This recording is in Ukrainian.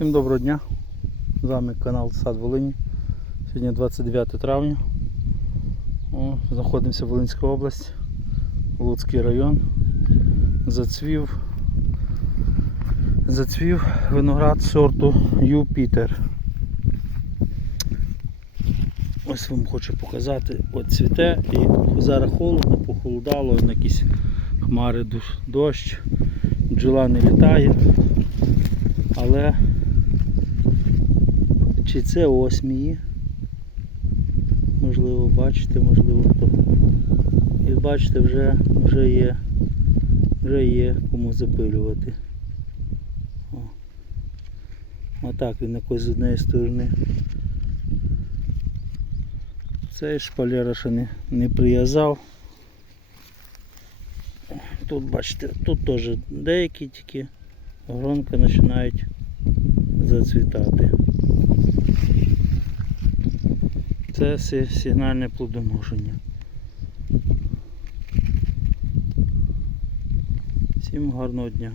Всім доброго дня. З вами канал Сад Волині. Сьогодні 29 травня. О, знаходимося в Волинській області, Луцький район. Зацвів. Зацвів виноград сорту Юпітер. Ось вам хочу показати. От цвіте і зараз холодно, похолодало, якісь хмари дощ, бджола не літає. Але чи це осмії? Можливо, бачите, можливо хто. І бачите, вже, вже є, вже є кому запилювати. О. Отак він якось з однієї сторони. Цей шпалера ще не, не прив'язав. Тут бачите, тут теж деякі тільки гронка починають зацвітати. Це сигнальне плодоношення. Всім гарного дня.